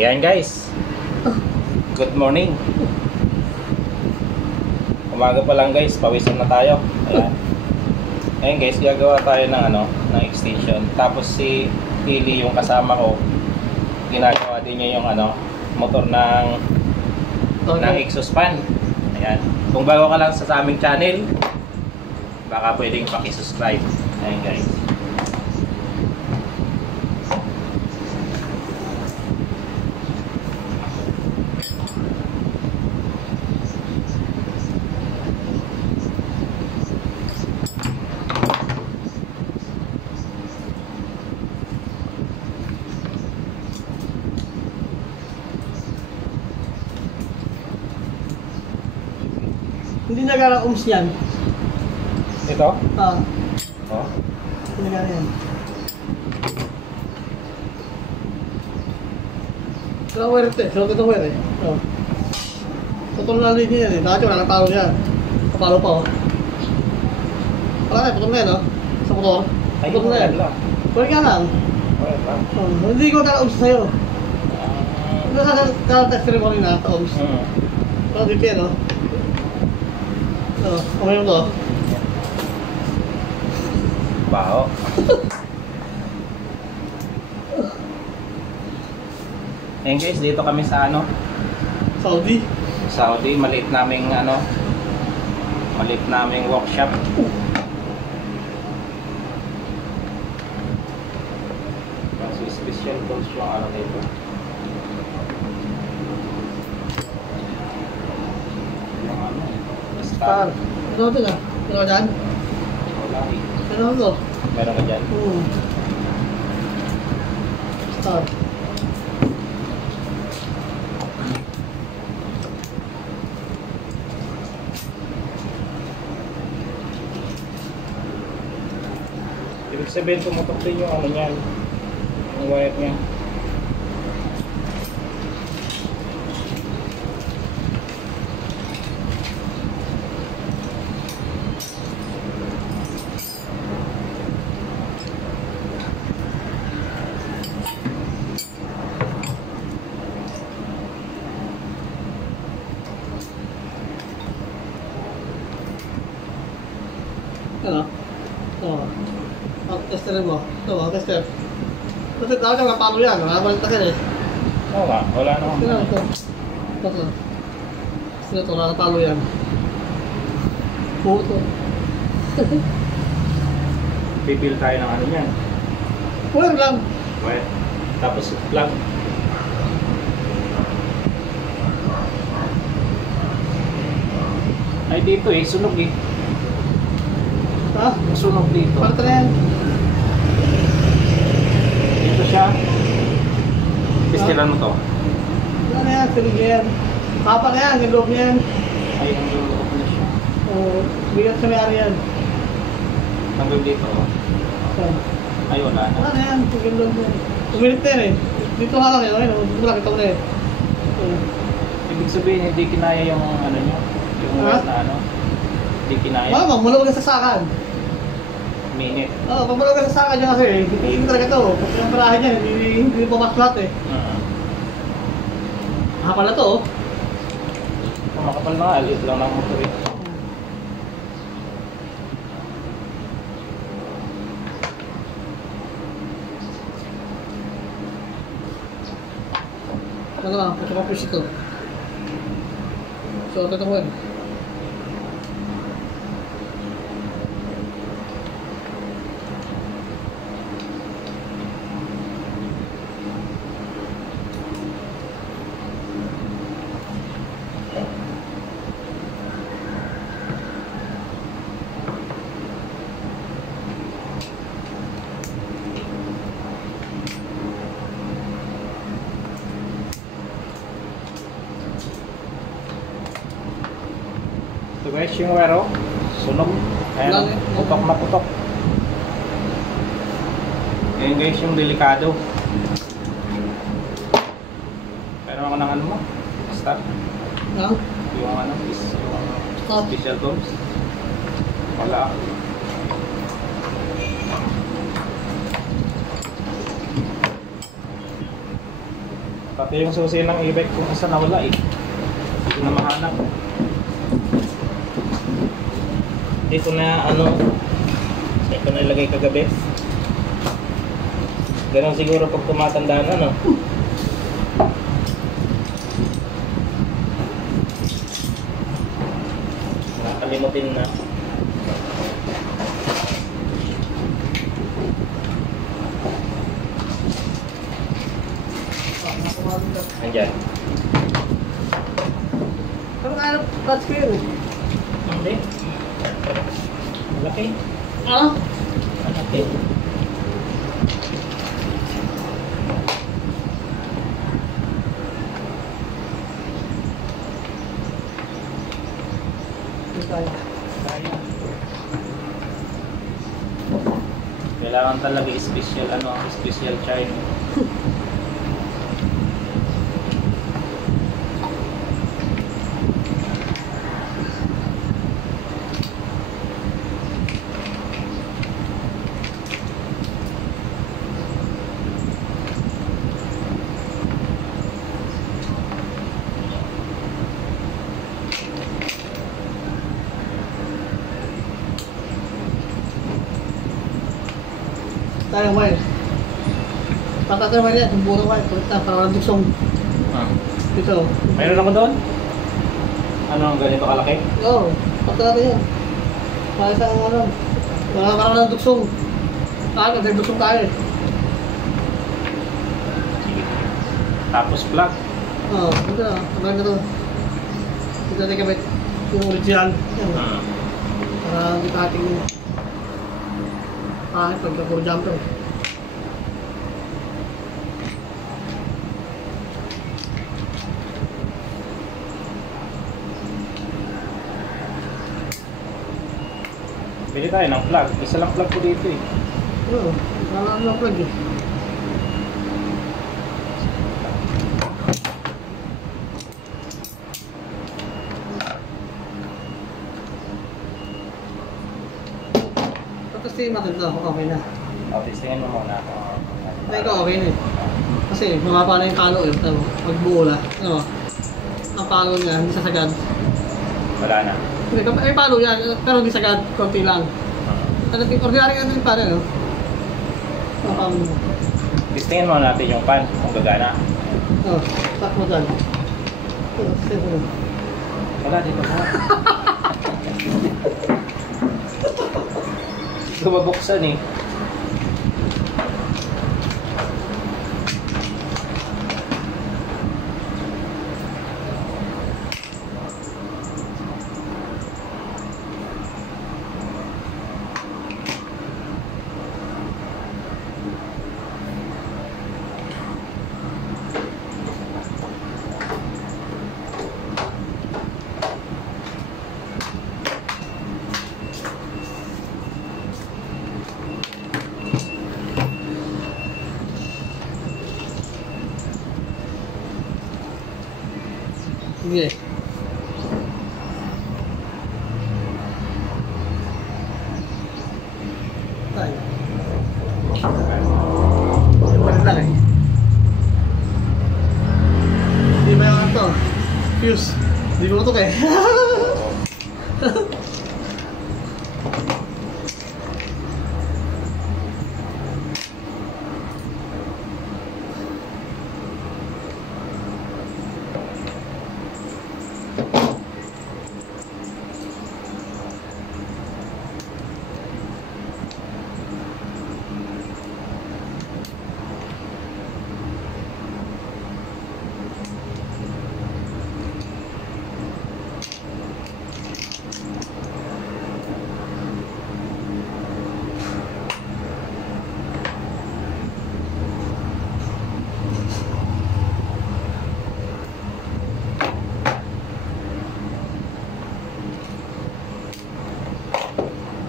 Yan guys. Good morning. Umaga pa lang guys, pawisan na tayo. Ayan. Ayan guys, gagawa tayo ng ng extension. Tapos si Ili yung kasama ko, ginagawa din niya yung motor ng exhaust fan. Ayan. Kung bago ka lang sa aming channel, baka pwedeng paki-subscribe. Ayan guys. Hindi nagara-ums yan. Ito? Ah. Oh. Hindi nagara yan. Ito wire ito eh. Ito wire eh. Oh. Putol na linya yan eh. Dati wala nang palo yan. Kapalo pa oh. Wala na, putol na yan oh. Sa motor. Putol na yan. Wire ka lang. Wire lang. Oh. Hindi ko nagara-ums sa'yo. Ito sa tester mo rin na. Ums. Ito dito yan oh. Okay mo to? Baho. Ayan guys, dito kami sa Saudi. Saudi, maliit naming workshop. Kasi special tools yung dito. Star. Ano ito na? Ano ka dyan? Wala eh. Ano ito? Meron ka dyan? Star. Ibig sabihin tumutok din yung niyan. Yung wire niya. Ano? Ito. Tester mo. Ito, tester. Kasi dapat yung napalo yan. Nakabalik na ka eh. Oo nga, wala naman. Ito. Ito. Ito, nakapalo yan. Puto. Pipil tayo ng niyan. Wire lang. Wire. Tapos plug. Ay dito eh, sunog eh. Ha? Sunog dito. Parta na yan. Dito siya. Pistilan mo to. Ano na yan? Sinig yan. Papa na yan. Yung loob niya yan. Ay, ang loob na siya. Oo. Bigat sa may-ari yan. Hanggang dito. So, Ay, wala na. wala na yan. Yung loob niya. Umilit na yan eh. Dito nga lang yan. Ayun, dito lang. Ito na eh. Ibig sabihin, hindi kinaya yung niya. Yung Ha? na Hindi kinaya. Wala, magmulog ka sa sakan. Minute. Oo, magmulog ka sa sakan niya kasi. Hindi talaga ito. Kasi yung parahe niya, hindi pumaslat eh. Hapal na to oh. Makapal na nga, alit lang ng motor eh. Ano lang, puto ka push ito. So, ito ko yan. Ito guys, yung wire oh. Sunog. Ayan, putok na putok. Ayan guys, yung delikado. Pero ako ng mo? Start. No? Yung special tools. Wala. Pati yung susi ng e-bike kung isa nawala eh. Hindi ko na mahanap. Hindi ko na hindi ko na ilagay kagabi. Ganun siguro pag tumatanda na, no? Nakalimutin na. Andyan. Pero kaya touch ko yun eh. Hindi. Malaki. Ah? Malaki. Kaya. Kailangan talaga special special charge. Tayong wire. Patatay wire yan, yung burong wire. Kulit na, para walang duksong. Dito. Mayroon ako doon? Ano ang ganito kalaki? Oo, patatay yan. Para sa para walang duksong. May duksong tayo eh. Sige. Tapos plug. Oo, ito na. Tagal na ito. Ito na kabit. Yung original. Yan. Para hindi kating pagka-puro jumper. Bili tayo ng plug. Isa lang plug ko dito eh. Oo, wala lang plug eh. Tapos tingin natin ito, okay na. Tingnan mo muna. Ay, ikaw okay na eh. Kasi bumaba na yung palo eh. Magbuo na. Ano? Ang palo niya, hindi sasagad. Wala na. Hindi, may palo yan, pero hindi sagad. Konti lang. Ordinary ano yung palo, no? Ang palo mo. Tingnan mo natin yung pan kung gagana. Oo, start mo dyan. Wala dito na. Lumabuksan eh. Sige. Tayo. Balik lang eh. Hindi ba yung ito? Fuse. Hindi ko ito eh.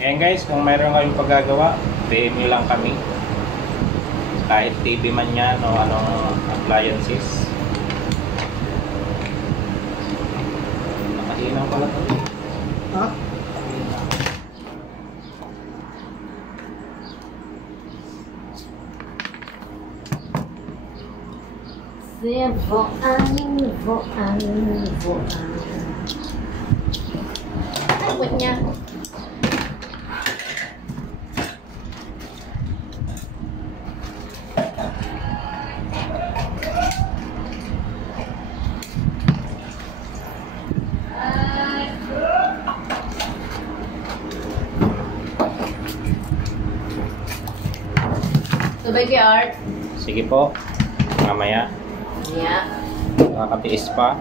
Ayan guys, kung mayroon kayong paggagawa, PM nyo lang kami. Kahit TV man yan o anong appliances. Nakahinaw pala ito. Ha? Voan. Ay, buat niya. Sabay kay Art. Sige po. Mamaya. Yeah. Nakakatiis pa.